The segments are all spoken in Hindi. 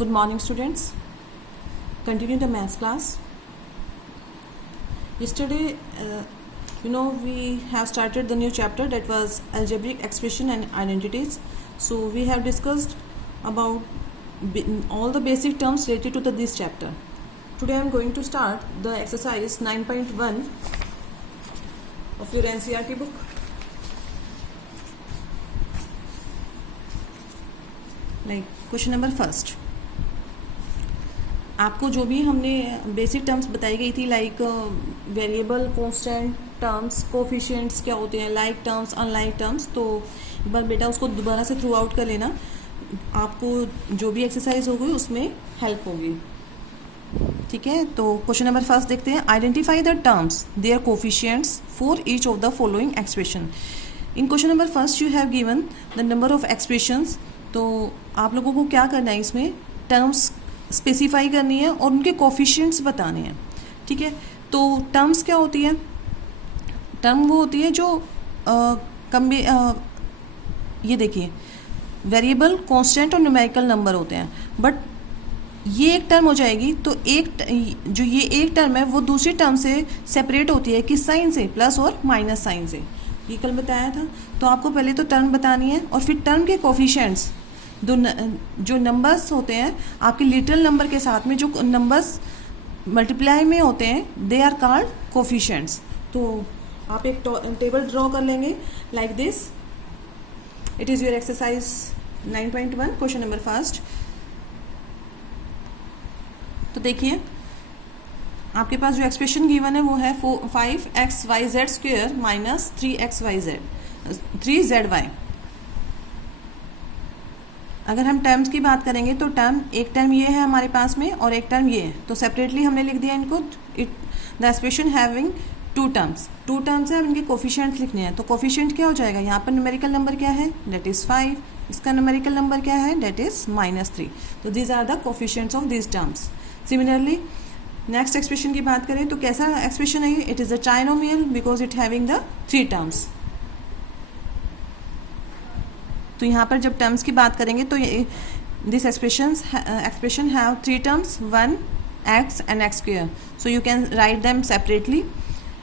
Good morning, students. Continue the maths class. Yesterday, we have started the new chapter that was algebraic expression and identities. So we have discussed about all the basic terms related to this chapter. Today I am going to start the exercise 9.1 of your NCERT book. Like question number first. आपको जो भी हमने बेसिक टर्म्स बताई गई थी like variable, constant terms, coefficients क्या होते हैं, लाइक टर्म्स, अनलाइक टर्म्स, तो एक बार बेटा उसको दोबारा से थ्रू आउट कर लेना. आपको जो भी एक्सरसाइज होगी उसमें हेल्प होगी. ठीक है, तो क्वेश्चन नंबर फर्स्ट देखते हैं. Identify the terms there coefficients for each of the following expression. In question number first you have given the number of expressions. तो आप लोगों को क्या करना है, इसमें टर्म्स स्पेसिफाई करनी है और उनके कोफिशिएंट्स बताने हैं. ठीक है, तो टर्म्स क्या होती है? टर्म वो होती है जो ये देखिए वेरिएबल, कांस्टेंट और न्यूमेरिकल नंबर होते हैं. बट ये एक टर्म हो जाएगी तो जो ये एक टर्म है वो दूसरी टर्म से सेपरेट होती है किस साइन से? प्लस और माइनस साइन से. ये कल बताया था. तो आपको पहले तो टर्म बतानी है और फिर टर्म के कोफिशिएंट्स, जो नंबर्स होते हैं आपके लिटरल नंबर के साथ में, जो नंबर्स मल्टीप्लाई में होते हैं, दे आर कॉल्ड कोफिशिएंट्स. तो आप एक टेबल ड्रॉ कर लेंगे like this. It is your exercise 9.1 question number first. तो देखिए आपके पास जो एक्सप्रेशन गिवन है वो है 5xyz स्क्वायर माइनस 3zy. अगर हम टर्म्स की बात करेंगे तो एक टर्म ये है हमारे पास में और एक टर्म ये है. तो सेपरेटली हमने लिख दिया इनको. The expression having two terms है, अब इनके कोफिशिएंट्स लिखने हैं. तो कोफिशिएंट क्या हो जाएगा? यहाँ पर न्यूमेरिकल नंबर क्या है? That is 5. इसका न्यूमेरिकल नंबर क्या है? That is -3. तो these are the coefficients of these terms. Similarly next expression की बात करें तो कैसा एक्सप्रेशन है? It is a trinomial because it having the 3 terms. तो यहाँ पर जब टर्म्स की बात करेंगे तो this expression have 3 terms, 1x and x square. So you can write them separately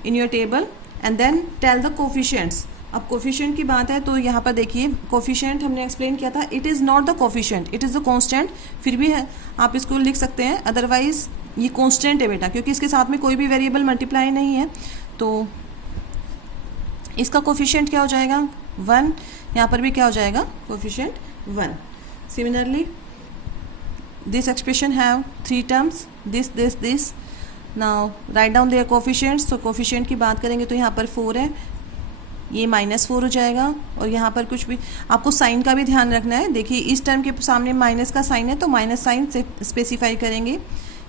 in your table and then tell the coefficients. अब कोफिशिएंट की बात है तो यहाँ पर देखिए कोफिशिएंट हमने एक्सप्लेन किया था. It is not the coefficient, it is the constant. फिर भी है आप इसको लिख सकते हैं, अदरवाइज ये कांस्टेंट है बेटा, क्योंकि इसके साथ में कोई भी वेरिएबल मल्टीप्लाई नहीं है. तो इसका कोफिशिएंट क्या हो जाएगा? 1. यहाँ पर भी क्या हो जाएगा? Coefficient 1. Similarly this expression have 3 terms, this. Now write down there coefficients. तो कोफिशिएंट की बात करेंगे तो यहाँ पर 4 है, ये -4 हो जाएगा. और यहाँ पर कुछ भी आपको साइन का भी ध्यान रखना है. देखिए इस टर्म के सामने माइनस का साइन है तो माइनस साइन से स्पेसिफाई करेंगे.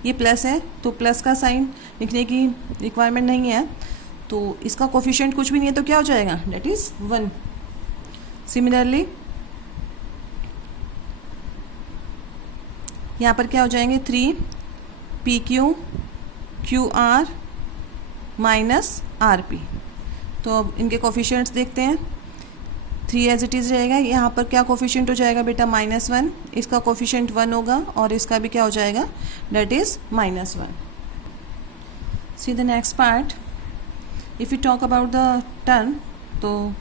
ये प्लस है तो प्लस का साइन लिखने की रिक्वायरमेंट नहीं है. तो इसका कोफिशिएंट कुछ भी नहीं है तो क्या हो जाएगा? That is 1. सिमिलरली यहाँ पर क्या हो जाएंगे? 3 PQ QR माइनस RP. तो अब इनके कोफिशिएंट्स देखते हैं. 3 एज इट इज़ रहेगा. यहाँ पर क्या कोफिशिएंट हो जाएगा बेटा? -1. इसका कोफिशिएंट 1 होगा और इसका भी क्या हो जाएगा? That is -1. See the next part. If you talk about the term, तो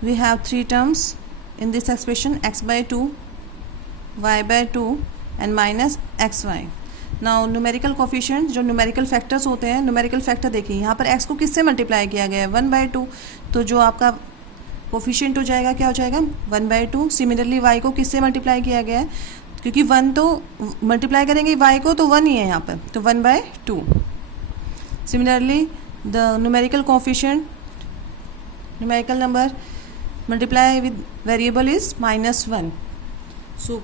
we have 3 terms in this expression, x/2, y/2 and minus xy. now numerical coefficient, जो numerical factors होते हैं, numerical factor देखिए यहाँ पर x को किससे मल्टीप्लाई किया गया है? 1/2. तो जो आपका कोफिशिएंट हो जाएगा क्या हो जाएगा? 1/2. सिमिलरली y को किससे मल्टीप्लाई किया गया है? क्योंकि 1 तो मल्टीप्लाई करेंगे y को तो 1 ही है यहाँ पर, तो 1/2. Similarly the numerical coefficient, numerical number multiply with variable is -1. So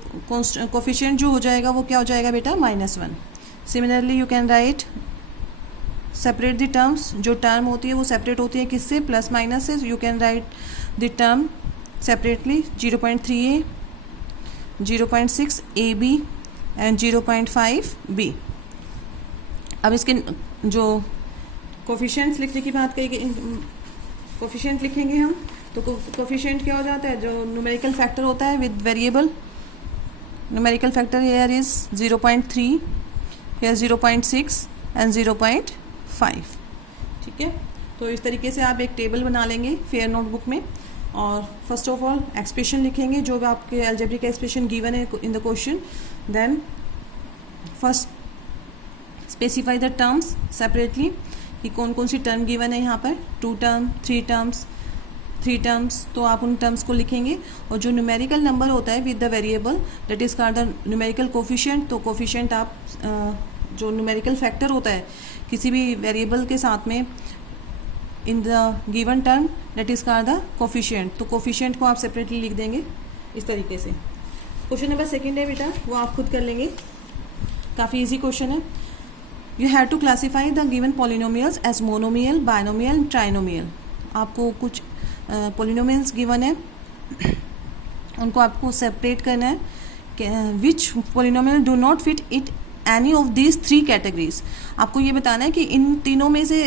coefficient जो हो जाएगा वो क्या हो जाएगा बेटा? -1. Similarly you can write separate the terms. जो टर्म होती है वो सेपरेट होती है किससे? प्लस माइनस से. You can write the term separately. 0.3a, 0.6 AB and 0.5 B. अब इसके जो कोफिशिएंट्स लिखने की बात करेंगे, कोफिशिएंट लिखेंगे हम तो कोफिशिएंट क्या हो जाता है? जो न्यूमेरिकल फैक्टर होता है with variable, numerical factor here is 0.3, here 0.6 and 0.5. ठीक है, तो इस तरीके से आप एक टेबल बना लेंगे फेयर नोटबुक में, और फर्स्ट ऑफ ऑल एक्सप्रेशन लिखेंगे जो भी आपके अलजेब्रिक एक्सप्रेशन गिवन है in the question. Then first specify the terms separately कि कौन कौन सी टर्म गिवन है यहाँ पर, 2 टर्म, 3 टर्म्स, तो आप उन टर्म्स को लिखेंगे. और जो न्यूमेरिकल नंबर होता है with the variable that is called the numerical coefficient, तो कोफिशिएंट आप जो न्यूमेरिकल फैक्टर होता है किसी भी वेरिएबल के साथ में in the given term that is called the coefficient, तो कोफिशिएंट को आप सेपरेटली लिख देंगे इस तरीके से. क्वेश्चन नंबर 2 है बेटा, वो आप खुद कर लेंगे, काफ़ी इजी क्वेश्चन है. You have to classify the given polynomials as monomial, binomial, trinomial. आपको कुछ पॉलिनोमियल्स गिवन है, उनको आपको सेपरेट करना है. Which polynomial do not fit it any of these 3 categories. आपको ये बताना है कि इन तीनों में से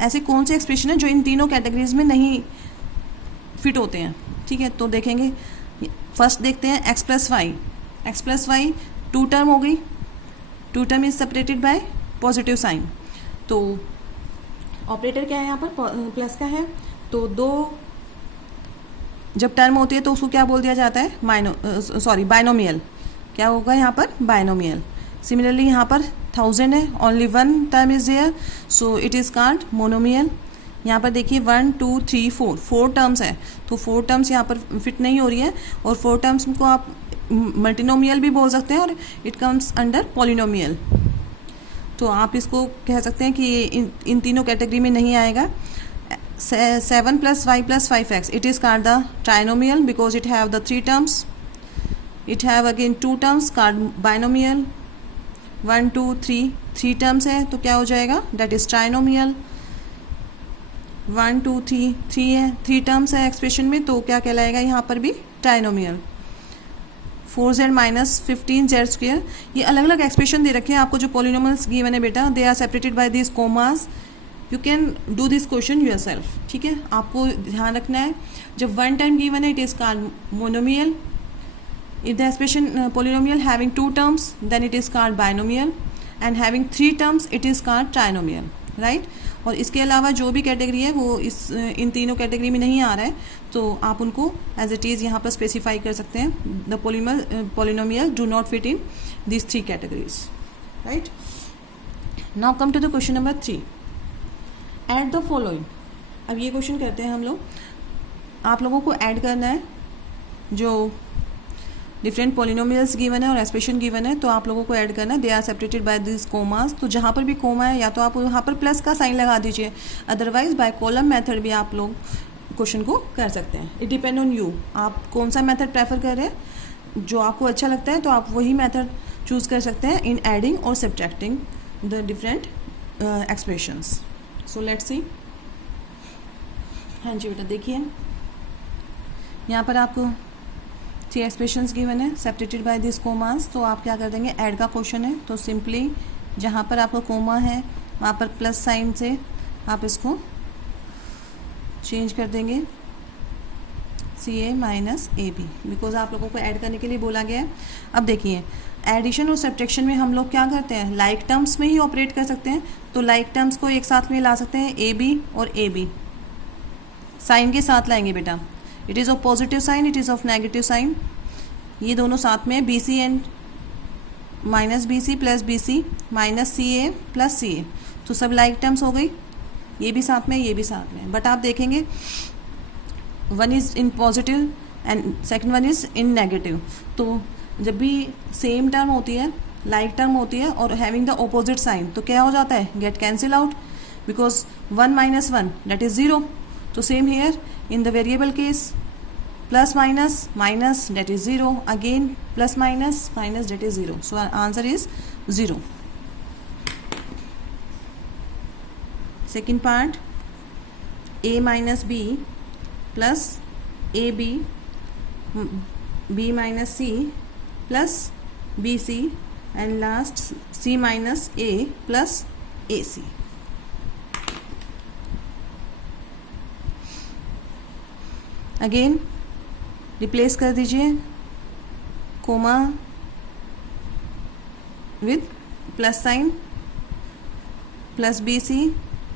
ऐसे कौन से एक्सप्रेशन है जो इन तीनों कैटेगरीज में नहीं फिट होते हैं. ठीक है, तो देखेंगे. फर्स्ट देखते हैं x प्लस वाई 2 टर्म हो गई, 2 term is separated by positive sign. तो ऑपरेटर क्या है यहाँ पर, प्लस का है, तो 2 जब टर्म होती है तो उसको क्या बोल दिया जाता है, बाइनोमियल. क्या होगा यहाँ पर, बाइनोमियल. सिमिलरली यहाँ पर 1000 है, only 1 term is there, so it is called monomial. यहाँ पर देखिए 1 2 3 4 टर्म्स है, तो 4 टर्म्स यहाँ पर फिट नहीं हो रही है, और 4 टर्म्स को आप मल्टीनोमियल भी बोल सकते हैं, और इट कम्स अंडर पॉलिनोमियल. तो आप इसको कह सकते हैं कि इन तीनों कैटेगरी में नहीं आएगा. 7 + y + 5x it is called the trinomial because it have the 3 terms. It have again 2 terms called binomial. 1 2 3 terms है, तो क्या हो जाएगा, दैट इज ट्राइनोमियल. 1 2 3 है, 3 टर्म्स है एक्सप्रेशन में, तो क्या कहलाएगा यहाँ पर भी, ट्राइनोमियल. 4z - 15z², ये अलग अलग एक्सप्रेशन दे रखे हैं आपको. जो पॉलिनोमियल्स गिवन है बेटा, they are separated by this commas. You can do this question yourself. ठीक है, आपको ध्यान रखना है, जब 1 टाइम गिवन है it is called monomial. If the expression polynomial having 2 terms then it is called binomial, and having 3 terms it is called trinomial. Right, और इसके अलावा जो भी कैटेगरी है वो इन तीनों कैटेगरी में नहीं आ रहा है, तो आप उनको एज इट इज़ यहाँ पर स्पेसिफाई कर सकते हैं. The polynomial do not fit in this 3 categories. Right, now come to the question number 3. Add the following. अब ये क्वेश्चन करते हैं हम लोग, आप लोगों को ऐड करना है जो डिफरेंट पॉलिनोमियल्स गिवन है और एक्सप्रेशन गिवन है, तो आप लोगों को ऐड करना है. They are separated by this commas. तो जहाँ पर भी कोमा है या तो आप वहाँ पर प्लस का साइन लगा दीजिए, अदरवाइज बाय कॉलम मेथड भी आप लोग क्वेश्चन को कर सकते हैं. इट डिपेंड ऑन यू, आप कौन सा मेथड प्रेफर कर रहे हैं. जो आपको अच्छा लगता है तो आप वही मेथड चूज़ कर सकते हैं इन एडिंग और subtracting the different expressions. So let's see. हाँ जी बेटा, देखिए यहाँ पर आपको 3 एक्सप्रेशंस गिवन है सेपरेटेड बाय दिस कोमास. तो आप क्या कर देंगे, ऐड का क्वेश्चन है, तो सिंपली जहाँ पर आपका कोमा है वहाँ पर प्लस साइन से आप इसको चेंज कर देंगे CA - AB, बिकॉज आप लोगों को ऐड करने के लिए बोला गया है. अब देखिए, एडिशन और सब्ट्रैक्शन में हम लोग क्या करते हैं, लाइक टर्म्स में ही ऑपरेट कर सकते हैं. तो लाइक टर्म्स को एक साथ में ला सकते हैं, AB और AB साइन के साथ लाएंगे बेटा. It is of positive sign, it is of negative sign. ये दोनों साथ में BC and -BC + BC -CA + CA, तो सब लाइक टर्म्स हो गई. ये भी साथ में, ये भी साथ में. बट आप देखेंगे one is in positive and second one is in negative. तो जब भी सेम टर्म होती है, लाइक टर्म होती है और हैविंग द ऑपोजिट साइन, तो क्या हो जाता है, gate cancel out, because 1 - 1 that is 0. तो same here in the variable case, plus minus that is 0, again plus minus that is 0. So our answer is 0. Second part, A - B plus AB, B - C plus BC, and last C - A plus AC. Again replace कर दीजिए comma with plus sign plus B C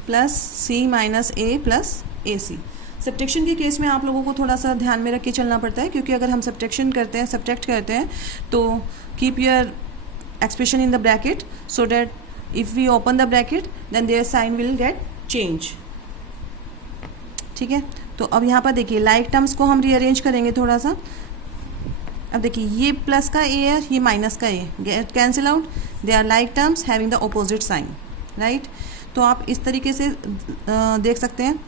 plus C minus A plus A C. Subtraction के केस में आप लोगों को थोड़ा सा ध्यान में रख के चलना पड़ता है, क्योंकि अगर हम सब्ट्रैक्शन करते हैं, सब्ट्रैक्ट करते हैं, तो keep your expression in the bracket so that if we open the bracket then their sign will get change. ठीक है, तो अब यहाँ पर देखिए लाइक टर्म्स को हम रीअरेंज करेंगे थोड़ा सा। अब देखिए ये प्लस का ए है, ये माइनस का A, get cancel out, they are like terms having the opposite sign, right. तो आप इस तरीके से देख सकते हैं,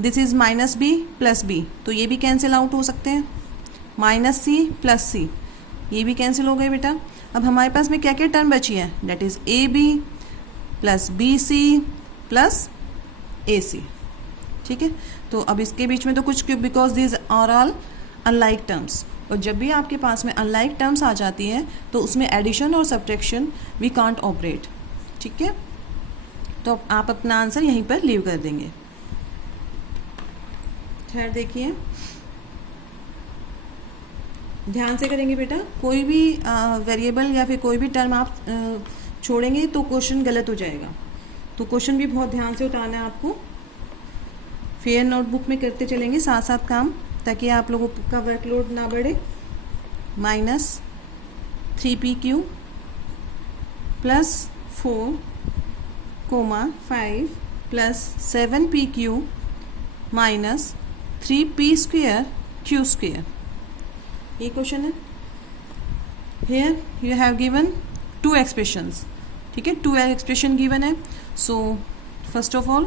this is minus B plus B, तो ये भी कैंसिल आउट हो सकते हैं। माइनस सी प्लस सी, ये भी कैंसिल हो गए बेटा। अब हमारे पास में क्या क्या टर्म बची है, that is A B plus B C plus A C. ठीक है, तो अब इसके बीच में तो कुछ, because these are all unlike terms, और जब भी आपके पास में अनलाइक टर्म्स आ जाती हैं तो उसमें एडिशन और सब्ट्रैक्शन वी कांट ऑपरेट। ठीक है, तो आप अपना आंसर यहीं पर लीव कर देंगे। खैर देखिए, ध्यान से करेंगे बेटा, कोई भी वेरिएबल या फिर कोई भी टर्म आप छोड़ेंगे तो क्वेश्चन गलत हो जाएगा, तो क्वेश्चन भी बहुत ध्यान से उतारना है आपको। फेयर नोटबुक में करते चलेंगे साथ साथ काम, ताकि आप लोगों का वर्कलोड ना बढ़े। Minus 3PQ plus 4 comma 5 plus 7PQ minus 3P square Q square, ये क्वेश्चन है। Here you have given 2 expressions. ठीक है, 2 एक्सप्रेशन गिवन है। So first of all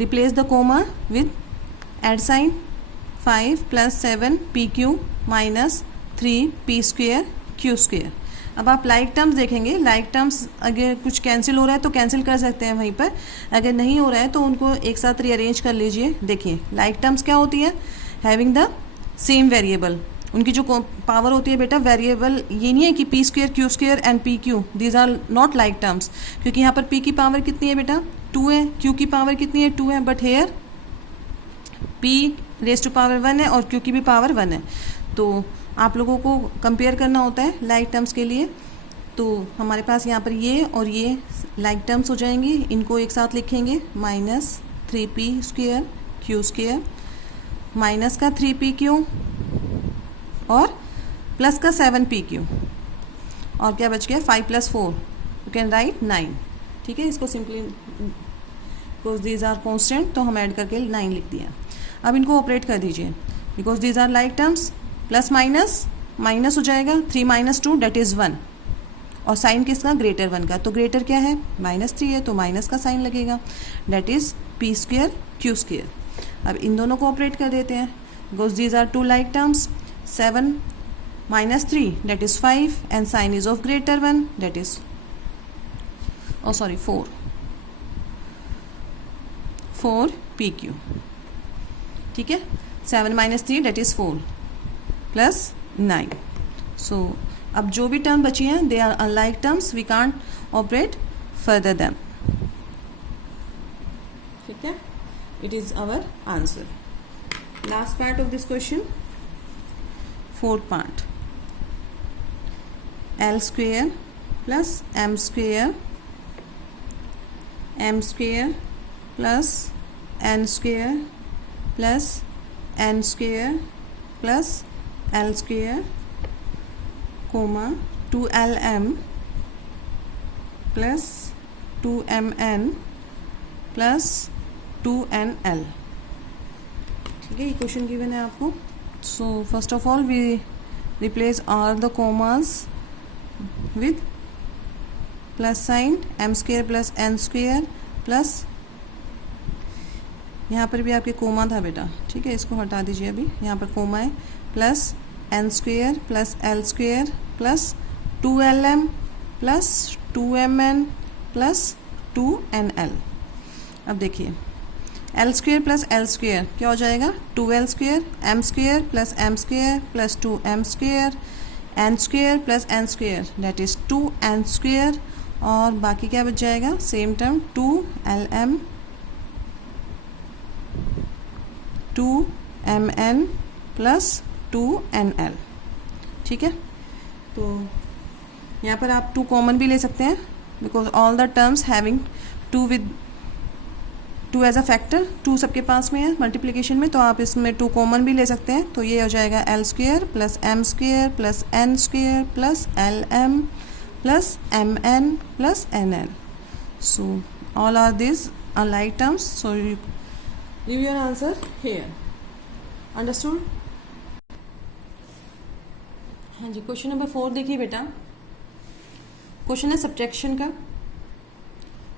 replace the comma with add sign 5 plus 7 PQ minus 3P square Q square। अब आप लाइक टर्म्स देखेंगे, लाइक टर्म्स अगर कुछ कैंसिल हो रहा है तो कैंसिल कर सकते हैं वहीं पर, अगर नहीं हो रहा है तो उनको एक साथ रीअरेंज कर लीजिए। देखिए लाइक टर्म्स क्या होती है, हैविंग द सेम वेरिएबल, उनकी जो पावर होती है बेटा वेरिएबल, ये नहीं है कि P square Q square and P Q, these are not like terms, क्योंकि यहाँ पर पी की पावर कितनी है बेटा 2 है, क्यू की पावर कितनी है 2 है, but here P raise to power 1 है और क्यू की भी पावर 1 है। तो आप लोगों को कंपेयर करना होता है लाइक टर्म्स के लिए। तो हमारे पास यहाँ पर ये और ये लाइक टर्म्स हो जाएंगी, इनको एक साथ लिखेंगे, minus 3P square Q square, minus का 3PQ और प्लस का 7PQ, और क्या बच गया 5 प्लस 4, यू कैन राइट 9। ठीक है, इसको simply because these are constant तो हम ऐड करके 9 लिख दिया। अब इनको ऑपरेट कर दीजिए, because these are like terms, plus minus minus हो जाएगा, 3 माइनस 2 डेट इज़ 1, और साइन किसका ग्रेटर 1 का, तो ग्रेटर क्या है -3 है तो माइनस का साइन लगेगा, that is P square Q square. अब इन दोनों को ऑपरेट कर देते हैं, because these are 2 like terms, 7 minus 3 that is 5 and sign is of greater 1 that is 4 PQ। ठीक है, 7 minus 3 that is 4 plus 9। so अब जो भी टर्म बची हैं they are unlike terms, we can't operate further them। ठीक है, it is our answer। last part of this question, fourth part, L square plus M square plus N square plus N square plus L square, comma 2LM plus 2MN plus 2NL। ठीक है, ये क्वेश्चन गिवन है आपको। So first of all we replace all the commas with plus sign m square plus n square plus, यहाँ पर भी आपके कोमा था बेटा, ठीक है, इसको हटा दीजिए अभी, यहाँ पर कोमा है, plus n square plus l square plus 2LM plus 2MN plus 2NL। अब देखिए L square plus L square क्या हो जाएगा 2L square, M square plus M square plus 2M square, N square plus N square that is 2N square, और बाकी क्या बच जाएगा same term 2LM 2MN plus 2nl। ठीक है, तो यहाँ पर आप 2 कॉमन भी ले सकते हैं, because all the terms having 2 with 2 as a factor, 2 सबके पास में है मल्टीप्लिकेशन में, तो आप इसमें 2 कॉमन भी ले सकते हैं। तो ये हो जाएगा l square plus m square plus n square plus lm plus mn plus nl। So all are this are like terms, so you give your answer here. Understood? हाँ जी, क्वेश्चन नंबर 4 देखिए बेटा। क्वेश्चन है सब्ट्रैक्शन का।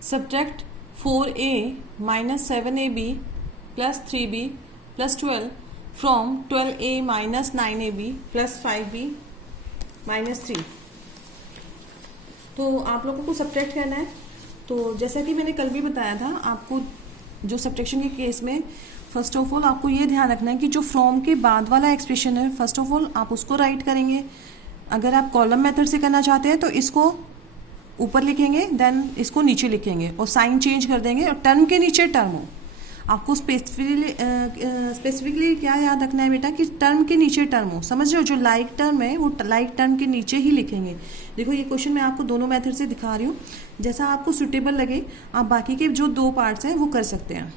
Subtract 4a minus 7ab plus 3b plus 12 from 12a minus 9ab plus 5b minus 3। तो आप लोगों को सब्ट्रैक्ट करना है। तो जैसा कि मैंने कल भी बताया था आपको, जो सब्ट्रैक्शन के केस में फर्स्ट ऑफ ऑल आपको ये ध्यान रखना है कि जो फ्रॉम के बाद वाला एक्सप्रेशन है, फर्स्ट ऑफ ऑल आप उसको राइट करेंगे। अगर आप कॉलम मेथड से करना चाहते हैं तो इसको ऊपर लिखेंगे, देन इसको नीचे लिखेंगे और साइन चेंज कर देंगे और टर्म के नीचे टर्म हो। आपको स्पेसिफिकली क्या याद रखना है बेटा कि टर्म के नीचे टर्म हो। समझ रहे हो? जो लाइक टर्म है वो लाइक टर्म के नीचे ही लिखेंगे। देखो ये क्वेश्चन मैं आपको दोनों मेथड से दिखा रही हूँ, जैसा आपको सुटेबल लगे आप बाकी के जो 2 पार्ट्स हैं वो कर सकते हैं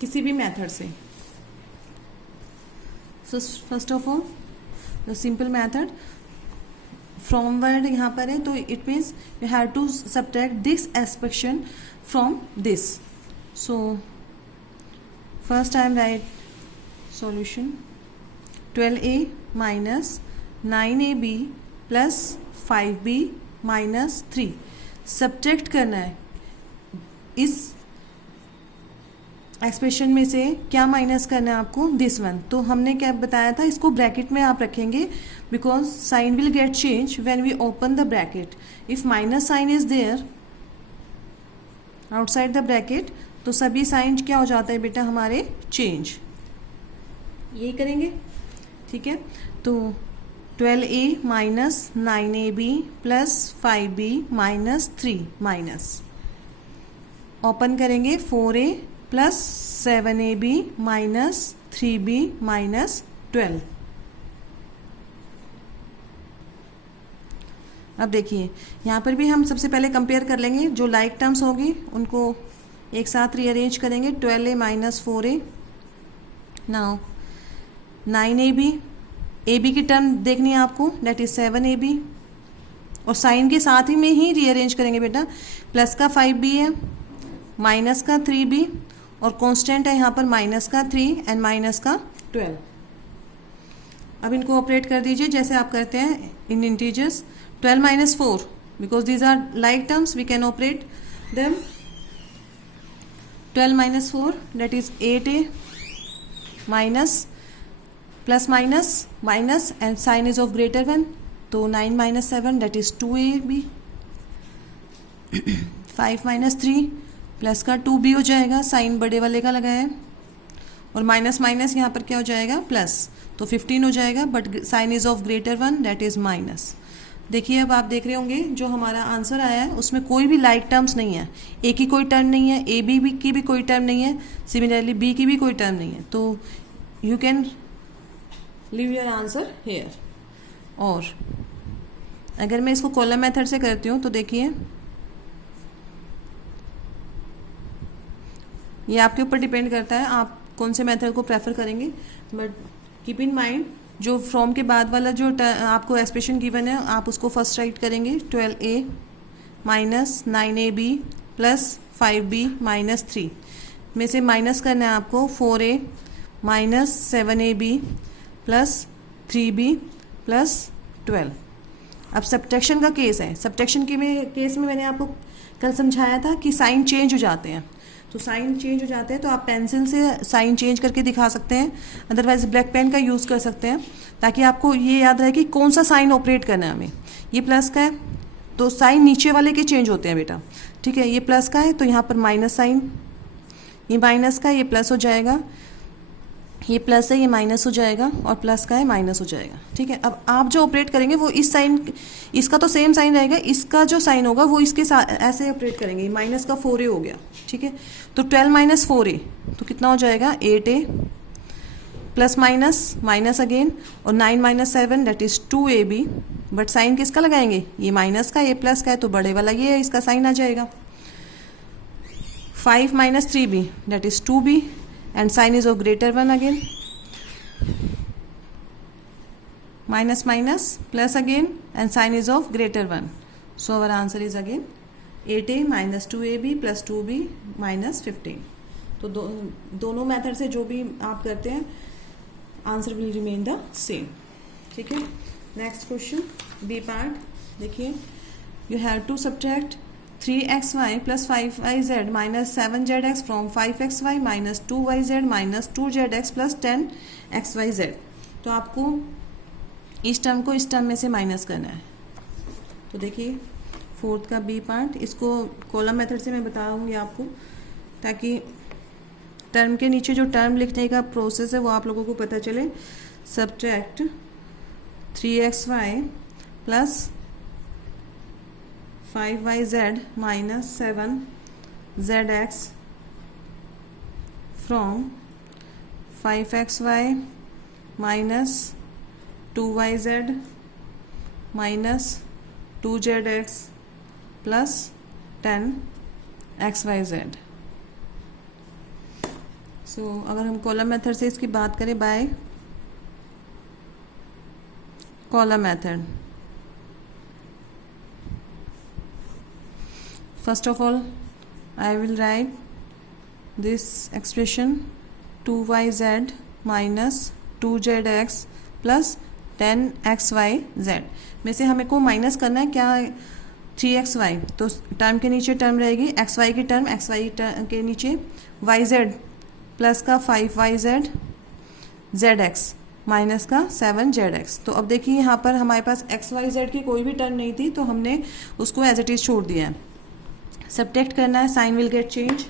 किसी भी मेथड से। So first of all the simple method, from word यहाँ पर है तो it means you have to subtract this expression from this. So first I am write solution 12a minus 9ab plus 5b minus 3। Subtract करना है इस एक्सप्रेशन में से, क्या माइनस करना है आपको? This one. तो हमने क्या बताया था, इसको ब्रैकेट में आप रखेंगे because sign will get change when we open the bracket. If minus sign is there outside the bracket तो सभी साइन क्या हो जाता है बेटा हमारे? चेंज। यही करेंगे, ठीक है। तो 12a minus 9ab plus 5b minus 3 minus, open करेंगे 4a plus 7ab minus 3b minus 12। अब देखिए यहाँ पर भी हम सबसे पहले कंपेयर कर लेंगे, जो लाइक टर्म्स होगी उनको एक साथ रीअरेंज करेंगे। 12a minus 4a, now 9ab, ab की टर्म देखनी है आपको, दैट इज 7ab, और साइन के साथ ही में ही रीअरेंज करेंगे बेटा। प्लस का 5b है, माइनस का 3b, और कांस्टेंट है यहाँ पर माइनस का 3 एंड माइनस का 12। अब इनको ऑपरेट कर दीजिए जैसे आप करते हैं in integers. 12 minus 4, because these are like terms we can operate them. 12 minus 4 that is 8a minus plus minus minus and sign is of greater 1, तो 9 minus 7 that is 2ab। 5 minus 3 plus का 2b हो जाएगा, साइन बड़े वाले का लगा है, और माइनस माइनस यहाँ पर क्या हो जाएगा? प्लस, तो 15 हो जाएगा, but sign is of greater 1 that is minus. देखिए अब आप देख रहे होंगे जो हमारा आंसर आया है उसमें कोई भी लाइक टर्म्स नहीं है, ए की कोई टर्म नहीं है, ए बी की भी कोई टर्म नहीं है, सिमिलरली बी की भी कोई टर्म नहीं है, तो you can leave your answer here. और अगर मैं इसको कॉलम मेथड से करती हूँ तो देखिए ये आपके ऊपर डिपेंड करता है आप कौन से मेथड को प्रेफर करेंगे, बट कीप इन माइंड जो फ्रॉम के बाद वाला जो आपको एक्सप्रेशन गिवन है आप उसको फर्स्ट राइट करेंगे। 12a minus 9ab plus 5b minus 3 में से माइनस करना है आपको 4a minus 7ab plus 3b plus 12। अब सब्ट्रैक्शन का केस है, सब्ट्रैक्शन के केस में मैंने आपको कल समझाया था कि साइन चेंज हो जाते हैं, तो साइन चेंज हो जाते हैं तो आप पेंसिल से साइन चेंज करके दिखा सकते हैं, अदरवाइज ब्लैक पेन का यूज़ कर सकते हैं, ताकि आपको ये याद रहे कि कौन सा साइन ऑपरेट करना है हमें। ये प्लस का है तो साइन नीचे वाले के चेंज होते हैं बेटा, ठीक है। ये प्लस का है तो यहाँ पर माइनस साइन, ये माइनस का है ये प्लस हो जाएगा, ये प्लस है ये माइनस हो जाएगा, और प्लस का है माइनस हो जाएगा, ठीक है। अब आप जो ऑपरेट करेंगे वो इस साइन, इसका तो सेम साइन रहेगा, इसका जो साइन होगा वो इसके साथ ऐसे ऑपरेट करेंगे। माइनस का 4a हो गया, ठीक है। तो 12 माइनस 4a तो कितना हो जाएगा? 8a plus minus minus again, और 9 minus 7 that is 2ab, but sign किसका लगाएंगे, ये माइनस का, ये प्लस का है, तो बड़े वाला ये है, इसका साइन आ जाएगा। 5 minus 3b that is 2b, and sign is of greater one again, minus minus plus again and sign is of greater 1. So our answer is again 8a minus 2ab plus 2b minus 15. तो दोनों मेथड से जो भी आप करते हैं answer will remain the same. ठीक है, नेक्स्ट क्वेश्चन बी पार्ट देखिए, you have to subtract 3xy plus 5yz minus 7zx from 5xy minus 2yz minus 2zx plus 10xyz। तो आपको इस टर्म को इस टर्म में से माइनस करना है। तो देखिए फोर्थ का बी पार्ट, इसको कॉलम मेथड से मैं बताऊंगी आपको, ताकि टर्म के नीचे जो टर्म लिखने का प्रोसेस है वो आप लोगों को पता चले। Subtract 3xy plus 5yz minus 7zx from 5xy minus 2yz minus 2zx plus 10xyz। सो अगर हम कॉलम मेथड से इसकी बात करें, by column method, first of all I will write this expression 2yz minus 2zx plus 10xyz में से हमें को माइनस करना है क्या, 3xy, तो टर्म के नीचे टर्म रहेगी xy की टर्म, xy के नीचे yz प्लस का 5yz zx माइनस का 7zx। तो अब देखिए यहाँ पर हमारे पास xyz की कोई भी टर्म नहीं थी, तो हमने उसको एज इट इज़ छोड़ दिया है। सब्ट्रैक्ट करना है, sign will get change,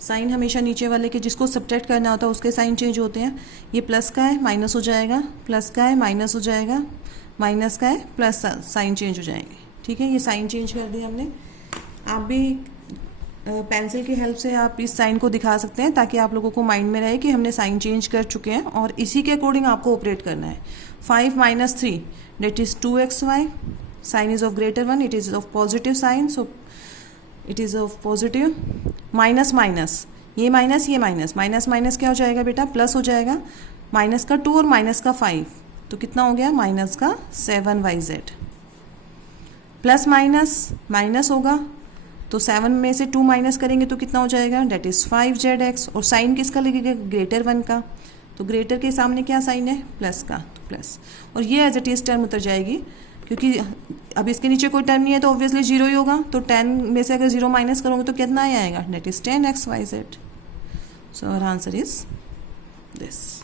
sign हमेशा नीचे वाले के जिसको सब्ट्रैक्ट करना होता है उसके साइन चेंज होते हैं। ये प्लस का है माइनस हो जाएगा, प्लस का है माइनस हो जाएगा, माइनस का है प्लस, साइन चेंज हो जाएंगे। ठीक है, ये साइन चेंज कर दिया हमने। आप भी पेंसिल की हेल्प से आप इस साइन को दिखा सकते हैं, ताकि आप लोगों को माइंड में रहे कि हमने साइन चेंज कर चुके हैं और इसी के अकॉर्डिंग आपको ऑपरेट करना है। 5 minus 3 that is 2xy, sign is of greater one, it is of positive sign, so it is of positive, minus minus, ये माइनस माइनस माइनस क्या हो जाएगा बेटा, प्लस हो जाएगा, माइनस का 2 और माइनस का 5, तो कितना हो गया, माइनस का 7yz, प्लस माइनस माइनस होगा, तो 7 में से 2 माइनस करेंगे तो कितना हो जाएगा, डेट इज़ 5zx, और साइन किसका लगेगा, ग्रेटर वन का, तो ग्रेटर के सामने क्या साइन है, प्लस का, तो प्लस, और ये एज इट इज़ टर्म उतर जाएगी, क्योंकि अब इसके नीचे कोई टर्म नहीं है तो ऑब्वियसली 0 ही होगा, तो 10 में से अगर 0 माइनस करोगे तो कितना ही आएगा, that is 10xyz। So our answer is this.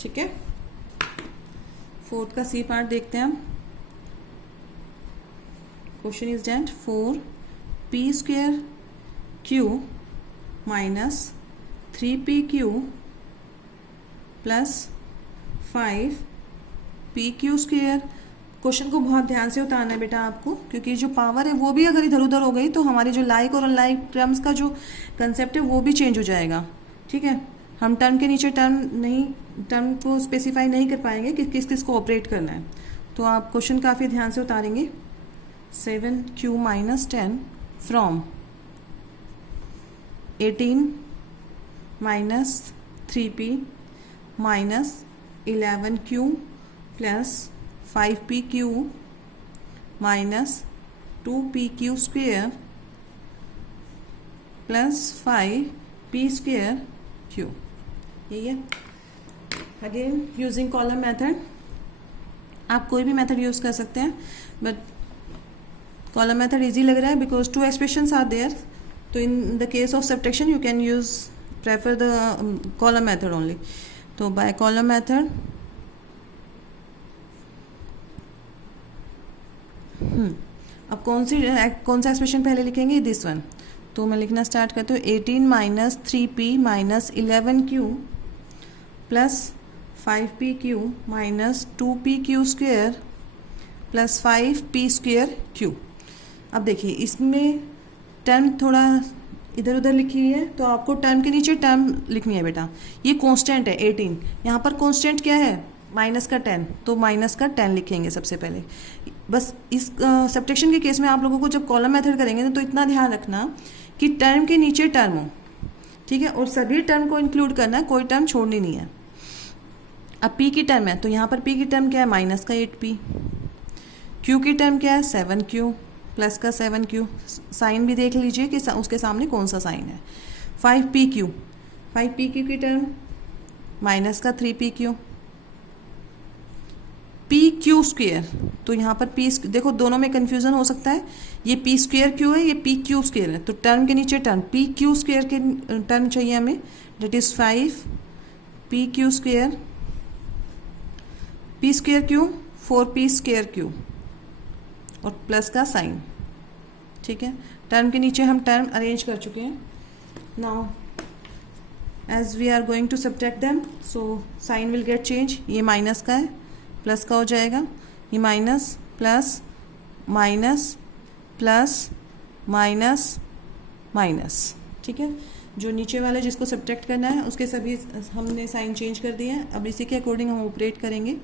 ठीक है, फोर्थ का सी पार्ट देखते हैं हम। Question is that 4p² q minus 3pq plus 5pq²। Question को बहुत ध्यान से उतारना है बेटा आपको, क्योंकि जो पावर है वो भी अगर इधर उधर हो गई तो हमारे जो लाइक और अनलाइक टर्म्स का जो कंसेप्ट है वो भी चेंज हो जाएगा। ठीक है, हम टर्म के नीचे टर्म को स्पेसिफाई नहीं कर पाएंगे कि किस किस को ऑपरेट करना है, तो आप क्वेश्चन काफ़ी ध्यान से उतारेंगे। 7q minus 10 from 18 minus 3p minus 11q plus 5pq minus 2pq² plus 5p²q। यही है। अगेन यूजिंग कॉलम मेथड, आप कोई भी मेथड यूज़ कर सकते हैं, बट कॉलम मेथड इजी लग रहा है बिकॉज 2 एक्सप्रेशंस आर देयर, तो in the case of subtraction you can use prefer the column method only. तो बाय कॉलम मेथड अब कौन सा एक्सप्रेशन पहले लिखेंगे, दिस वन। तो मैं लिखना स्टार्ट करती हूँ। 18 minus 3p minus 11q plus 5pq minus 2pq² plus 5p²q। अब देखिए इसमें टर्म थोड़ा इधर उधर लिखी हुई है, तो आपको टर्म के नीचे टर्म लिखनी है बेटा। ये कांस्टेंट है 18, यहाँ पर कांस्टेंट क्या है माइनस का 10, तो माइनस का 10 लिखेंगे सबसे पहले। बस इस सब्ट्रैक्शन के केस में आप लोगों को जब कॉलम मेथड करेंगे ना, तो इतना ध्यान रखना कि टर्म के नीचे टर्म हो, ठीक है, और सभी टर्म को इंक्लूड करना है, कोई टर्म छोड़नी नहीं है। अब पी की टर्म है, तो यहाँ पर पी की टर्म क्या है माइनस का 8p, क्यू की टर्म क्या है 7q, प्लस का 7q, साइन भी देख लीजिए कि उसके सामने कौन सा साइन है। 5pq, 5pq की टर्म माइनस का 3pq, पी क्यू स्क्वेयर, तो यहाँ पर पी देखो दोनों में कन्फ्यूज़न हो सकता है, ये पी स्क्वेयर क्यू है, ये पी क्यू स्क्वेयर है, तो टर्म के नीचे टर्म पी क्यू स्क्वेयर के टर्म चाहिए हमें, that is 5pq square, P square Q 4p square Q, और प्लस का साइन, ठीक है। टर्म के नीचे हम टर्म अरेंज कर चुके हैं। Now as we are going to subtract them, so sign will get change, ये माइनस का है प्लस का हो जाएगा, ये minus plus minus plus minus minus, ठीक है। जो नीचे वाले जिसको सब्ट्रैक्ट करना है उसके सभी हमने साइन चेंज कर दिए हैं। अब इसी के अकॉर्डिंग हम ऑपरेट करेंगे।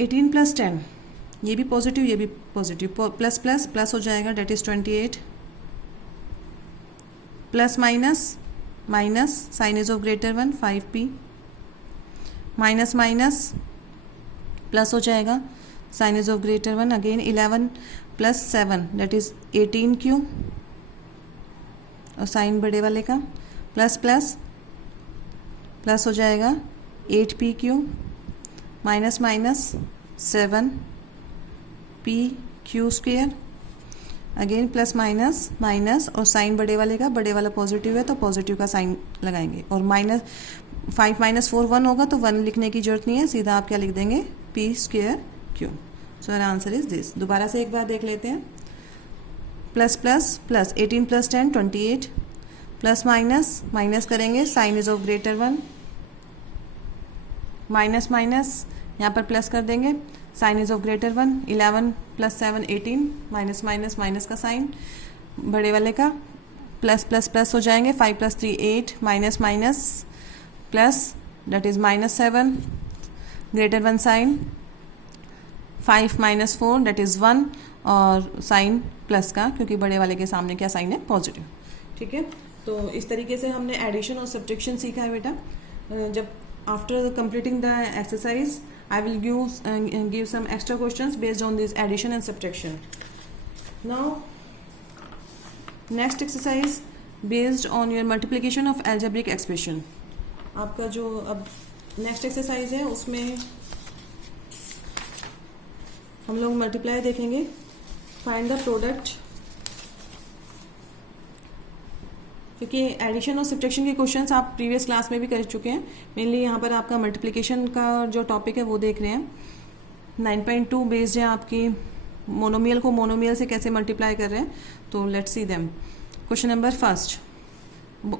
18 + 10, ये भी पॉजिटिव ये भी पॉजिटिव, प्लस प्लस प्लस हो जाएगा, that is 28, plus minus minus, sign is of greater 1 5p, minus minus plus हो जाएगा, sign is of greater 1 again 11 + 7 that is 18q, और साइन बड़े वाले का प्लस प्लस प्लस हो जाएगा 8pq, minus minus 7pq square, again plus minus minus, और साइन बड़े वाले का, बड़े वाला पॉजिटिव है तो पॉजिटिव का साइन लगाएंगे, और माइनस 5 - 4 1 होगा, तो 1 लिखने की जरूरत नहीं है, सीधा आप क्या लिख देंगे p square q। So answer is this. दोबारा से एक बार देख लेते हैं। Plus plus plus 18 + 10 28, plus minus minus करेंगे, sign is of greater 1, minus minus यहाँ पर प्लस कर देंगे, sign is of greater 1, 11 + 7 18, minus minus minus का साइन बड़े वाले का, प्लस प्लस प्लस हो जाएंगे, 5 + 3 8, minus minus plus that is -7, greater 1 sign, 5 - 4 that is 1, और साइन प्लस का, क्योंकि बड़े वाले के सामने क्या साइन है पॉजिटिव, ठीक है। तो इस तरीके से हमने एडिशन और सब्ट्रैक्शन सीखा है बेटा। जब after completing the exercise I will give some extra questions based on this addition and subtraction. Now, next exercise based on your multiplication of algebraic expression. आपका जो अब next exercise है उसमें हम लोग multiply देखेंगे. Find the product. क्योंकि एडिशन और सब्ट्रैक्शन के क्वेश्चंस आप प्रीवियस क्लास में भी कर चुके हैं। मेनली यहाँ पर आपका मल्टीप्लिकेशन का जो टॉपिक है वो देख रहे हैं। 9.2 बेस्ड है आपकी मोनोमियल को मोनोमियल से कैसे मल्टीप्लाई कर रहे हैं, तो let's see them. Question number first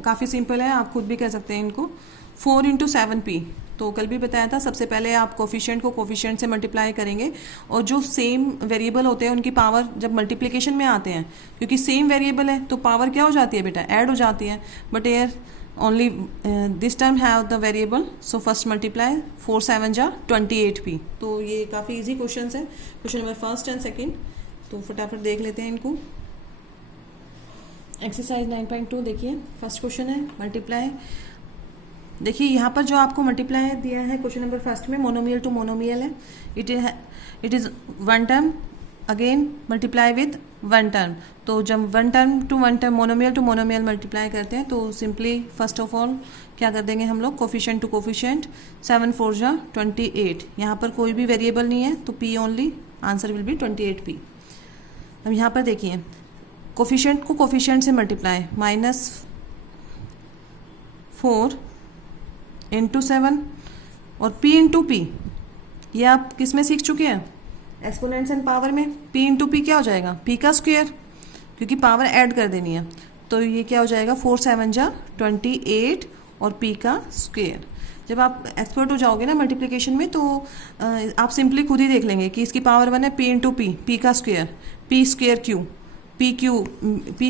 काफ़ी सिंपल है, आप खुद भी कह सकते हैं इनको। 4 × 7p, तो कल भी बताया था, सबसे पहले आप कोफिशिएंट को कोफिशिएंट से मल्टीप्लाई करेंगे, और जो सेम वेरिएबल होते हैं उनकी पावर जब मल्टीप्लिकेशन में आते हैं, क्योंकि सेम वेरिएबल है तो पावर क्या हो जाती है बेटा, ऐड हो जाती है। But air only this time have the variable, so first multiply 4 × 7 = 28p। तो ये काफ़ी ईजी क्वेश्चन है, question number first and second. तो फटाफट देख लेते हैं इनको। एक्सरसाइज 9.2 देखिए, फर्स्ट क्वेश्चन है मल्टीप्लाई। देखिए यहाँ पर जो आपको मल्टीप्लाई दिया है क्वेश्चन नंबर फर्स्ट में, मोनोमियल टू मोनोमियल है। It is one term again multiply with one term. तो जब one term to one term, monomial to monomial multiply करते हैं, तो सिंपली फर्स्ट ऑफ ऑल क्या कर देंगे हम लोग, कोफिशिएंट टू कोफिशिएंट, 7 × 4 = 28। यहाँ पर कोई भी वेरिएबल नहीं है तो p only, answer will be 28p। अब यहाँ पर देखिए कोफिशिएंट को कोफिशिएंट से मल्टीप्लाई, -4 × 7 और p × p, ये आप किस में सीख चुके हैं, एक्सपोनेंट्स एंड पावर में। p × p क्या हो जाएगा, p का स्क्वायर, क्योंकि पावर ऐड कर देनी है, तो ये क्या हो जाएगा 4 × 7 = 28 और p का स्क्वायर। जब आप एक्सपर्ट हो जाओगे ना मल्टीप्लिकेशन में, तो आप सिंपली खुद ही देख लेंगे कि इसकी पावर 1 है, p × p, p का square, p square q, P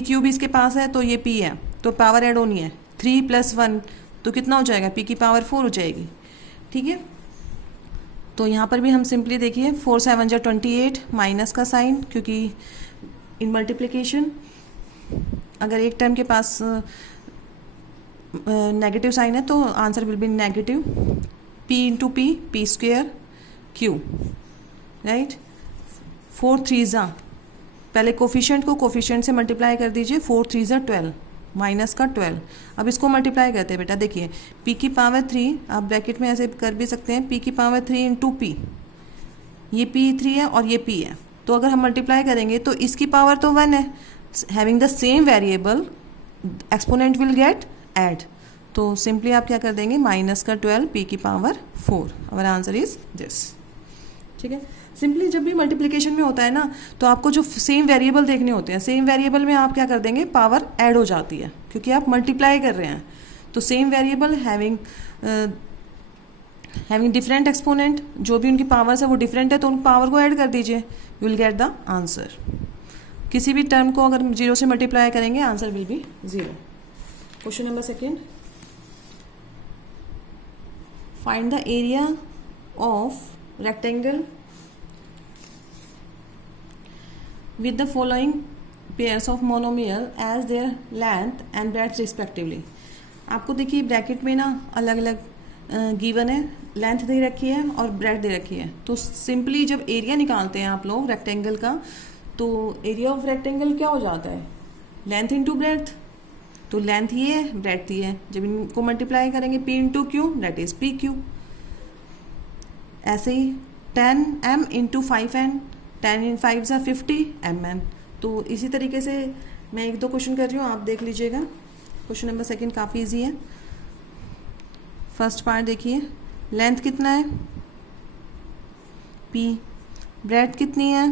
Q भी इसके पास है, तो ये पी है, तो पावर ऐड होनी है 3 + 1 तो कितना हो जाएगा, पी की पावर 4 हो जाएगी। ठीक है, तो यहाँ पर भी हम सिंपली देखिए 4 × 7 = 28 माइनस का साइन, क्योंकि इन मल्टीप्लिकेशन अगर एक टर्म के पास नेगेटिव साइन है तो answer will be negative. p × p, p² q, right. 4 × 3 पहले कोफिशिएंट को कोफिशिएंट से मल्टीप्लाई कर दीजिए, 4 × 3 = 12 माइनस का 12। अब इसको मल्टीप्लाई करते हैं बेटा, देखिए p की पावर 3, आप ब्रैकेट में ऐसे कर भी सकते हैं, p की पावर 3 × p, ये p3 है और ये p है, तो अगर हम मल्टीप्लाई करेंगे तो इसकी पावर तो 1 है, having the same variable exponent will get add, तो सिंपली आप क्या कर देंगे, माइनस का 12 p की power 4, our answer is this. ठीक है, सिंपली जब भी मल्टीप्लिकेशन में होता है ना, तो आपको जो सेम वेरिएबल देखने होते हैं, सेम वेरिएबल में आप क्या कर देंगे, पावर ऐड हो जाती है, क्योंकि आप मल्टीप्लाई कर रहे हैं, तो same variable having different exponent, जो भी उनकी पावर्स है वो डिफरेंट है, तो उन पावर को ऐड कर दीजिए, you will get the answer. किसी भी टर्म को अगर 0 से मल्टीप्लाई करेंगे, answer will be 0। Question number 2, find the area of rectangle with the following pairs of monomial as their length and breadth respectively। आपको देखिए ब्रैकेट में ना अलग अलग गिवन है, लेंथ दे रखी है और ब्रेड दे रखी है, तो सिंपली जब एरिया निकालते हैं आप लोग रेक्टेंगल का, तो एरिया ऑफ रेक्टेंगल क्या हो जाता है, लेंथ इंटू ब्रेड्थ, तो लेंथ ये है, ब्रेड्थ ये है, जब इनको मल्टीप्लाई करेंगे p × q that is pq। ऐसे ही 10m × 5n, 10 × 5 = 50 mm। तो इसी तरीके से मैं 1-2 क्वेश्चन कर रही हूँ, आप देख लीजिएगा। क्वेश्चन नंबर 2 काफ़ी इजी है। फर्स्ट पार्ट देखिए, लेंथ कितना है p, ब्रेड्थ कितनी है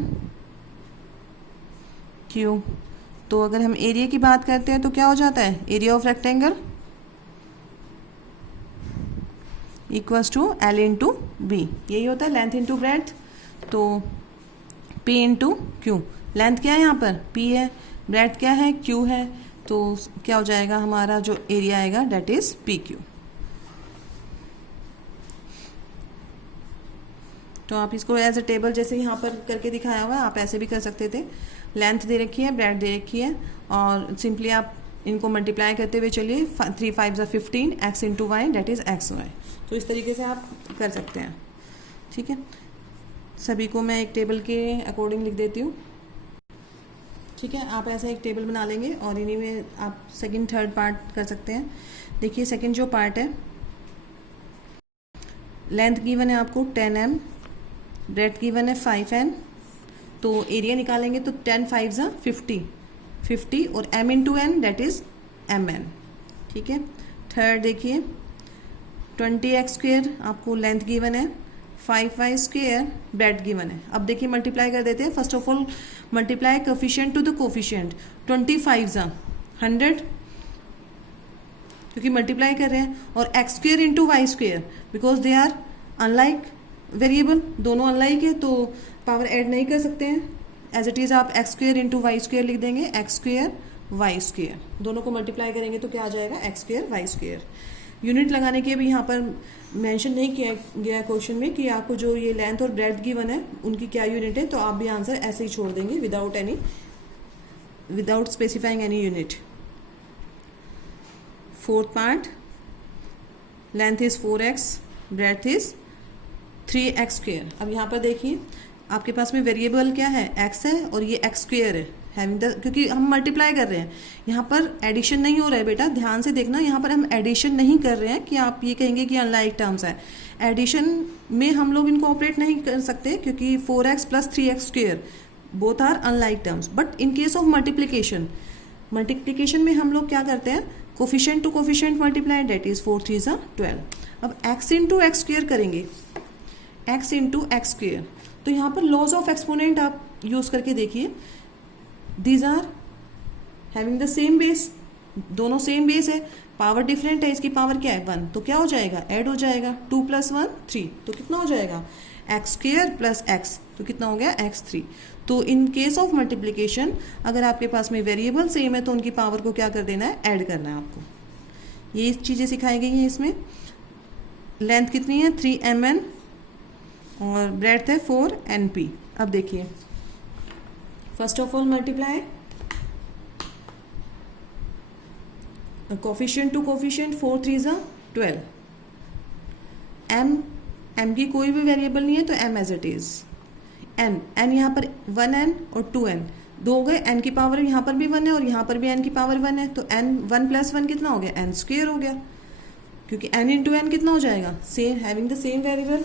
q, तो अगर हम एरिया की बात करते हैं तो क्या हो जाता है, area of rectangle equals to L × b, यही होता है लेंथ इंटू ब्रेड्थ, तो p × q, लेंथ क्या है यहाँ पर p है, ब्रेड्थ क्या है q है, तो क्या हो जाएगा हमारा जो एरिया आएगा डेट इज pq। तो आप इसको एज अ टेबल जैसे यहाँ पर करके दिखाया हुआ है, आप ऐसे भी कर सकते थे। लेंथ दे रखी है, ब्रेड्थ दे रखी है, और सिंपली आप इनको मल्टीप्लाई करते हुए चलिए, 3 × 5 = 15 x × y that is xy, तो इस तरीके से आप कर सकते हैं। ठीक है, सभी को मैं एक टेबल के अकॉर्डिंग लिख देती हूँ। ठीक है, आप ऐसा एक टेबल बना लेंगे और इन्हीं में आप सेकंड थर्ड पार्ट कर सकते हैं। देखिए सेकंड जो पार्ट है, लेंथ गिवन है आपको 10m, ब्रेड्थ गिवन है 5n, तो एरिया निकालेंगे तो 10 × 5 = 50 और m × n that is mn। ठीक है, थर्ड देखिए 20x² आपको लेंथ गिवन है, 5y² ब्रेड्थ गिवन है। अब देखिए मल्टीप्लाई कर देते हैं। First of all multiply coefficient to the coefficient, 25 × 100 क्योंकि मल्टीप्लाई कर रहे हैं, और x² × y² because they are unlike variable, दोनों अनलाइक है तो पावर ऐड नहीं कर सकते हैं। एज इट इज़ आप x² × y² लिख देंगे, x² y², दोनों को मल्टीप्लाई करेंगे तो क्या आ जाएगा x² y²। यूनिट लगाने के भी यहाँ पर मेंशन नहीं किया गया क्वेश्चन में कि आपको जो ये लेंथ और ब्रेड्थ गिवन है उनकी क्या यूनिट है, तो आप भी आंसर ऐसे ही छोड़ देंगे without specifying any unit. Fourth part, length is 4x, breadth is 3x²। अब यहाँ पर देखिए आपके पास में वेरिएबल क्या है, x है और ये x² है, क्योंकि हम मल्टीप्लाई कर रहे हैं, यहाँ पर एडिशन नहीं हो रहा है बेटा, ध्यान से देखना, यहाँ पर हम एडिशन नहीं कर रहे हैं कि आप ये कहेंगे कि अनलाइक टर्म्स है। एडिशन में हम लोग इनको ऑपरेट नहीं कर सकते क्योंकि 4x + 3x² both are unlike terms. But in case of multiplication में हम लोग क्या करते हैं, coefficient to coefficient multiply, that is 4 × 3 = 12। अब x × x² करेंगे, x × x², तो यहाँ पर लॉज ऑफ एक्सपोनेंट आप यूज करके देखिए, these are having the same base, दोनों सेम बेस है, पावर डिफरेंट है, इसकी पावर क्या है 1, तो क्या हो जाएगा ऐड हो जाएगा, 2 + 1 3, तो कितना हो जाएगा x² + x, तो कितना हो गया x3। तो इन केस ऑफ मल्टीप्लिकेशन अगर आपके पास में वेरिएबल सेम है तो उनकी पावर को क्या कर देना है, ऐड करना है आपको। ये चीज़ें सिखाई गई हैं इसमें। लेंथ कितनी है 3mn और ब्रेड्थ है 4np। अब देखिए first of all multiply coefficient to coefficient, 4 3 12, m की कोई भी वेरिएबल नहीं है तो m as it is, n यहाँ पर 1n और 2n, दो हो गए, n की पावर यहाँ पर भी 1 है और यहाँ पर भी n की पावर 1 है, तो n 1 + 1 कितना हो गया n² हो गया, क्योंकि n × n कितना हो जाएगा, same having the same variable.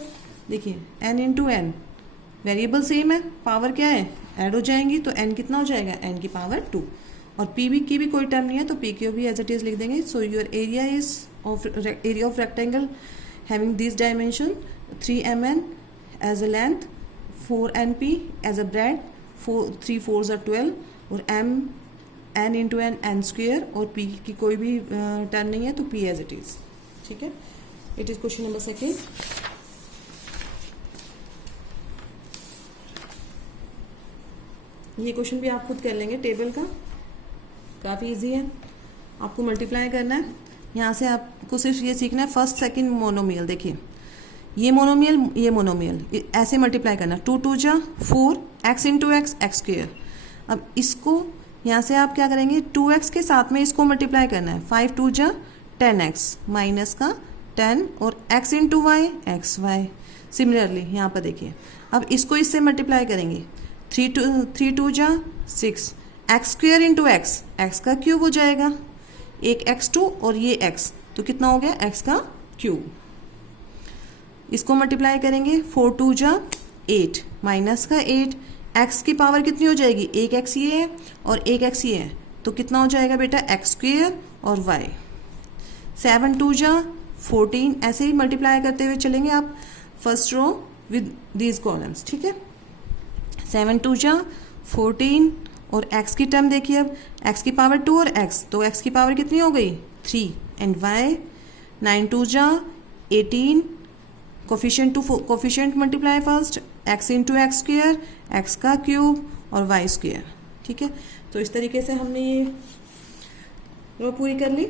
देखिए n × n वेरिएबल सेम है, पावर क्या है ऐड हो जाएंगी, तो n कितना हो जाएगा n की पावर 2, और p भी की भी कोई टर्म नहीं है तो p क्यू भी एज इट इज लिख देंगे। So your area is of area of rectangle having this dimension 3mn as a length, 4np as a breadth, 3 4s are 12, और n × n और p की कोई भी टर्म नहीं है तो p एज इट इज। ठीक है, इट इज क्वेश्चन नंबर 2। ये क्वेश्चन भी आप खुद कर लेंगे, टेबल का काफ़ी इजी है, आपको मल्टीप्लाई करना है। यहाँ से आपको सिर्फ ये सीखना है फर्स्ट सेकंड मोनोमियल। देखिए ये मोनोमियल ये मोनोमियल, ऐसे मल्टीप्लाई करना, 2 2 = 4, x × x x²। अब इसको यहाँ से आप क्या करेंगे, 2x के साथ में इसको मल्टीप्लाई करना है, 5 2 = 10x माइनस का 10 और x × y xy। सिमिलरली यहाँ पर देखिए अब इसको इससे मल्टीप्लाई करेंगे, 3 2 = 6, x² × x, x का क्यूब हो जाएगा, एक x2 और ये x, तो कितना हो गया x का क्यूब। इसको मल्टीप्लाई करेंगे, 4 2 = 8 माइनस का 8, x की पावर कितनी हो जाएगी, एक x ये है और एक x ये है, तो कितना हो जाएगा बेटा x² और y। 7 2 = 14, ऐसे ही मल्टीप्लाई करते हुए चलेंगे आप first row with these columns. ठीक है, 7 2 = 14 और x की टर्म देखिए, अब x की पावर 2 और x, तो x की पावर कितनी हो गई 3, and y 9 2 = 18, coefficient to coefficient multiply first, x × x², x का क्यूब और y²। ठीक है, तो इस तरीके से हमने ये रो पूरी कर ली।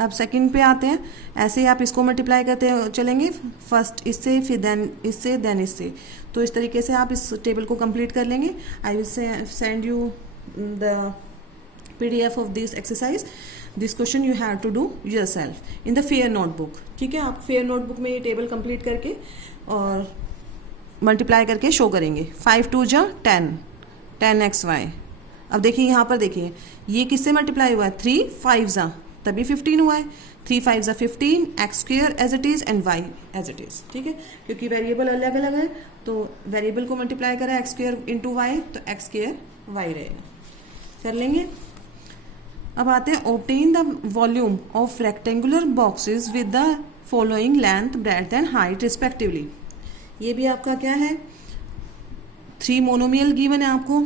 अब सेकंड पे आते हैं, ऐसे ही आप इसको मल्टीप्लाई करते चलेंगे, फर्स्ट इससे फिर देन इससे देन इससे, तो इस तरीके से आप इस टेबल को कंप्लीट कर लेंगे। I will send you the PDF of this exercise, this question you have to do yourself in the fair notebook. ठीक है, आप फेयर नोटबुक में ये टेबल कंप्लीट करके और मल्टीप्लाई करके शो करेंगे। 5 2 = 10, 10xy। अब देखिए यहाँ पर देखिए ये किससे मल्टीप्लाई हुआ है, 3 5 तभी 15 हुआ है, 3 5 15, x² as it is and y as it is. ठीक है, क्योंकि वेरिएबल अलग अलग है तो वेरिएबल को मल्टीप्लाई करें x² × y, तो x² y रहेगा। कर लेंगे। अब आते हैं obtain the volume of rectangular boxes with the following length breadth and height respectively. ये भी आपका क्या है, 3 मोनोमियल गिवन है आपको,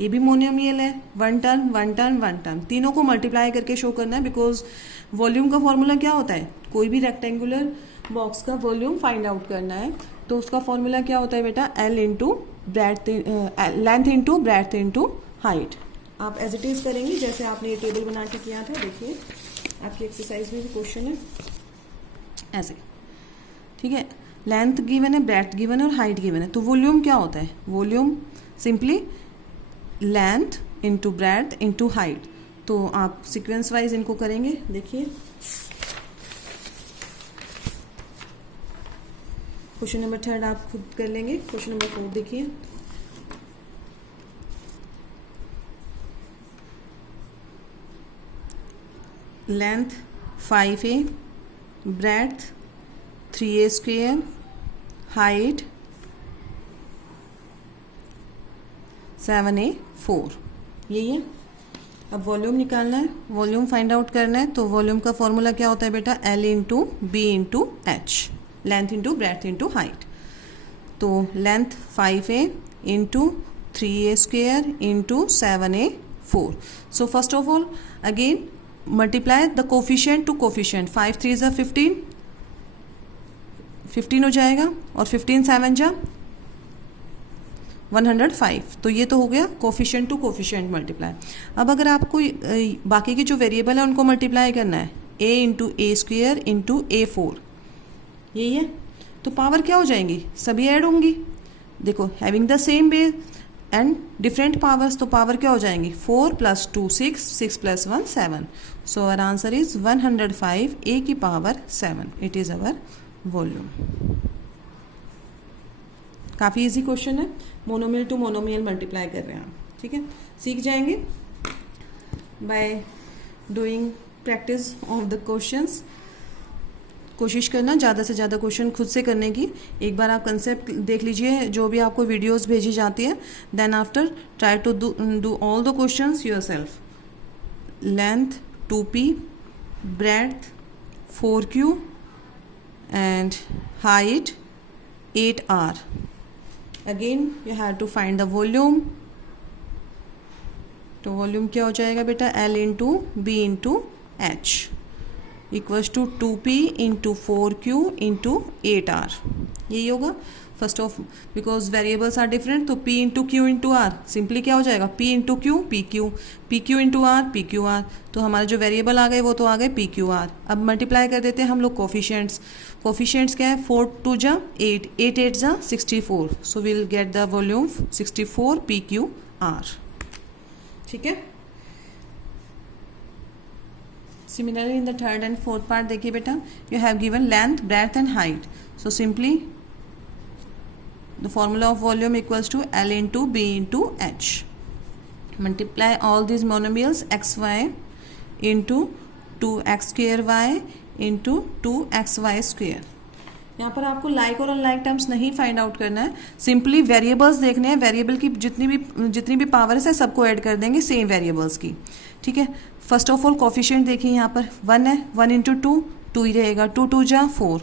ये भी मोनोमियल है, 1 टर्म 1 टर्म 1 टर्म, तीनों को मल्टीप्लाई करके शो करना है। बिकॉज वॉल्यूम का फॉर्मूला क्या होता है, कोई भी रेक्टेंगुलर बॉक्स का वॉल्यूम फाइंड आउट करना है तो उसका फॉर्मूला क्या होता है बेटा, L × breadth, length × breadth × height. आप एज इट इज करेंगे जैसे आपने ये टेबल बना के किया था। देखिए आपकी एक्सरसाइज में भी क्वेश्चन है ऐसे। ठीक है, लेंथ गिवन है, ब्रेड्थ गिवन है और हाइट गिवन है, तो वॉल्यूम क्या होता है, volume simply length × breadth × height. तो आप सीक्वेंस वाइज इनको करेंगे। देखिए क्वेश्चन नंबर 3 आप खुद कर लेंगे। क्वेश्चन नंबर 4 देखिए, length 5a, breadth 3a², height 7a4, यही है। अब वॉल्यूम निकालना है, वॉल्यूम फाइंड आउट करना है, तो वॉल्यूम का फॉर्मूला क्या होता है बेटा, L × B × H, length × breadth × height. तो length 5a × 3a² × 7a4। So first of all again multiply the coefficient to coefficient, 5 3 ज़ा 15 हो जाएगा, और 15 7 जा 105। तो ये तो हो गया कोफिशिएंट टू कोफिशिएंट मल्टीप्लाई। अब अगर आपको बाकी की जो वेरिएबल है उनको मल्टीप्लाई करना है, a into A square into A4, यही है, तो पावर क्या हो जाएंगी, सभी ऐड होंगी। देखो having the same base and different powers, तो पावर क्या हो जाएंगी, 4 + 2 6, 6 + 1 7। So our answer is 105 a की power 7। It is our volume. काफ़ी इजी क्वेश्चन है, मोनोमियल टू मोनोमियल मल्टीप्लाई कर रहे हैं आप, ठीक है। सीख जाएंगे by doing practice of the questions. कोशिश करना ज़्यादा से ज़्यादा क्वेश्चन खुद से करने की। एक बार आप कंसेप्ट देख लीजिए जो भी आपको वीडियोस भेजी जाती है, then after try to do all the questions yourself. Length 2p, breadth 4q and height 8r. Again you have to find the volume. तो वॉल्यूम क्या हो जाएगा बेटा, L into B into H equals to 2p into 4q into 8r। यही होगा first of, because variables are different, तो p into Q into R simply क्या हो जाएगा, p into Q P Q into R P Q R. तो हमारे जो वेरिएबल आ गए वो तो आ गए पी क्यू आर। अब मल्टीप्लाई कर देते हैं हम लोग कोफिशिएंट्स। कोफिशिएंट्स क्या है, 4 2 जा 8, 8 8 जा 64। So will get the volume 64 P Q are, ठीक है। Similarly in the third and fourth part देखिए बेटा, you have given length, breadth and height. So simply the formula of volume equals to L into B into H. Multiply all these monomials xy into 2x square y into 2xy square. यहाँ पर आपको लाइक और अनलाइक टर्म्स नहीं फाइंड आउट करना है, सिंपली वेरिएबल्स देखने हैं। वेरिएबल की जितनी भी पावर्स है सबको ऐड कर देंगे सेम वेरिएबल्स की, ठीक है। फर्स्ट ऑफ ऑल कोफिशिएंट देखिए, यहाँ पर 1 है, 1 इंटू 2 2 ही रहेगा, 2 2 जा 4,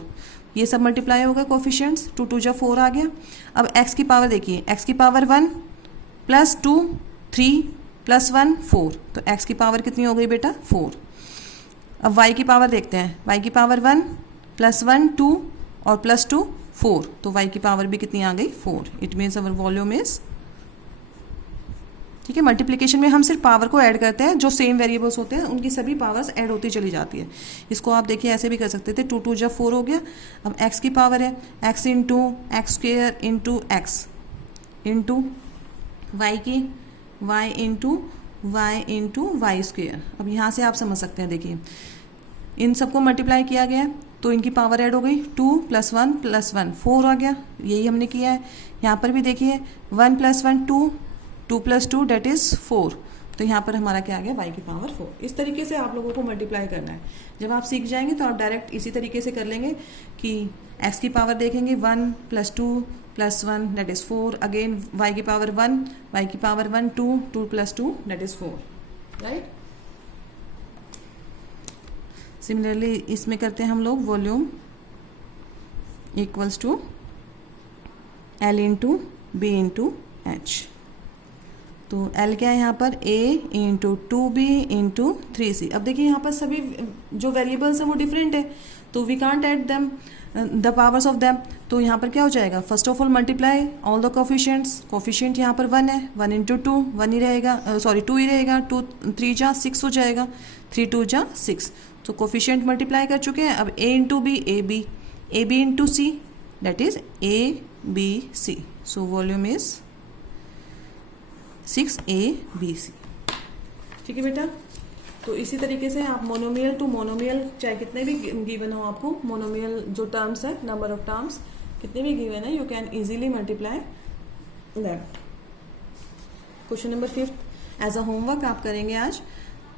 ये सब मल्टीप्लाई होगा कोफिशिएंट्स, 2 2 जा 4 आ गया। अब x की पावर देखिए, x की पावर 1 + 2 3 + 1 4, तो x की पावर कितनी हो गई बेटा 4। अब y की पावर देखते हैं, y की पावर 1 + 1 2 और +2 4, तो y की पावर भी कितनी आ गई 4। It means our volume is, ठीक है। मल्टीप्लिकेशन में हम सिर्फ पावर को ऐड करते हैं, जो सेम वेरिएबल्स होते हैं उनकी सभी पावर्स ऐड होती चली जाती है। इसको आप देखिए ऐसे भी कर सकते थे, 2 2 जा 4 हो गया। अब x की पावर है x into X square into X into Y की y इंटू वाई स्क्वेयर। अब यहाँ से आप समझ सकते हैं, देखिए इन सबको मल्टीप्लाई किया गया तो इनकी पावर ऐड हो गई, 2 + 1 + 1 4 आ गया, यही हमने किया है। यहाँ पर भी देखिए 1 + 1 2, 2 + 2 डेट इज़ 4, तो यहाँ पर हमारा क्या आ गया, y की पावर 4। इस तरीके से आप लोगों को मल्टीप्लाई करना है। जब आप सीख जाएंगे तो आप डायरेक्ट इसी तरीके से कर लेंगे कि x की पावर देखेंगे 1 + 2 + 1 डेट इज़ 4, अगेन y की पावर 1, y की power 1 2, 2 + 2 that is 4, right. Similarly इसमें करते हैं हम लोग volume equals to L into B into H. तो L क्या है यहाँ पर, A into 2B into 3C। अब देखिए यहाँ पर सभी जो वेरिएबल्स हैं वो डिफरेंट है, तो we can't add them the powers of them. तो यहाँ पर क्या हो जाएगा, first of all multiply all the coefficients. Coefficient यहाँ पर 1 है, 1 इंटू 2 1 ही रहेगा, 2 ही रहेगा, 2 3 जा 6 हो जाएगा, 3 2 जा 6। तो कोफिशिएंट मल्टीप्लाई कर चुके हैं। अब A into B A B into C that is ABC। So volume is 6ABC, ठीक है बेटा। तो इसी तरीके से आप मोनोमियल टू मोनोमियल, चाहे कितने भी गिवन हो आपको, मोनोमियल जो टर्म्स है, नंबर ऑफ टर्म्स कितने भी गिवन है, you can easily multiply that. Question number 5 as a homework आप करेंगे आज,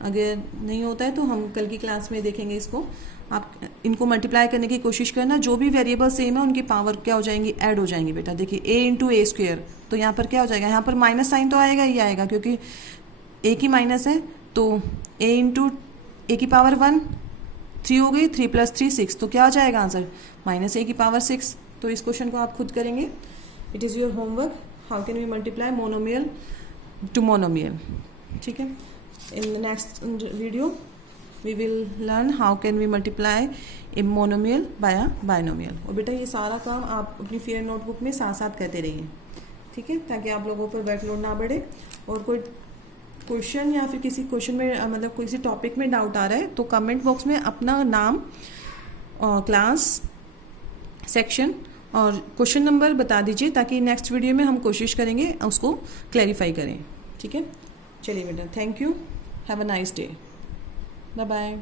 अगर नहीं होता है तो हम कल की क्लास में देखेंगे इसको। आप इनको मल्टीप्लाई करने की कोशिश करना, जो भी वेरिएबल सेम है उनकी पावर क्या हो जाएंगी, ऐड हो जाएंगी बेटा। देखिए a इंटू ए स्क्वेयर, तो यहाँ पर क्या हो जाएगा, यहाँ पर माइनस साइन तो आएगा ही आएगा, क्योंकि a की माइनस है, तो a इंटू ए की पावर 1 3 हो गई, 3 + 3 6, तो क्या हो जाएगा आंसर, -a की पावर 6। तो इस क्वेश्चन को आप खुद करेंगे, it is your homework, how can we multiply monomial to monomial, ठीक है। In the next video we will learn how can we multiply a monomial by a binomial. और बेटा ये सारा काम आप अपनी फियर नोटबुक में साथ साथ करते रहिए, ठीक है, ताकि आप लोगों पर वर्कलोड ना बढ़े। और कोई क्वेश्चन या फिर किसी क्वेश्चन में मतलब किसी टॉपिक में डाउट आ रहा है तो कमेंट बॉक्स में अपना नाम, क्लास, सेक्शन और क्वेश्चन नंबर बता दीजिए, ताकि नेक्स्ट वीडियो में हम कोशिश करेंगे उसको क्लैरिफाई करें, ठीक है। चलिए बेटा, thank you, have a nice day, bye bye.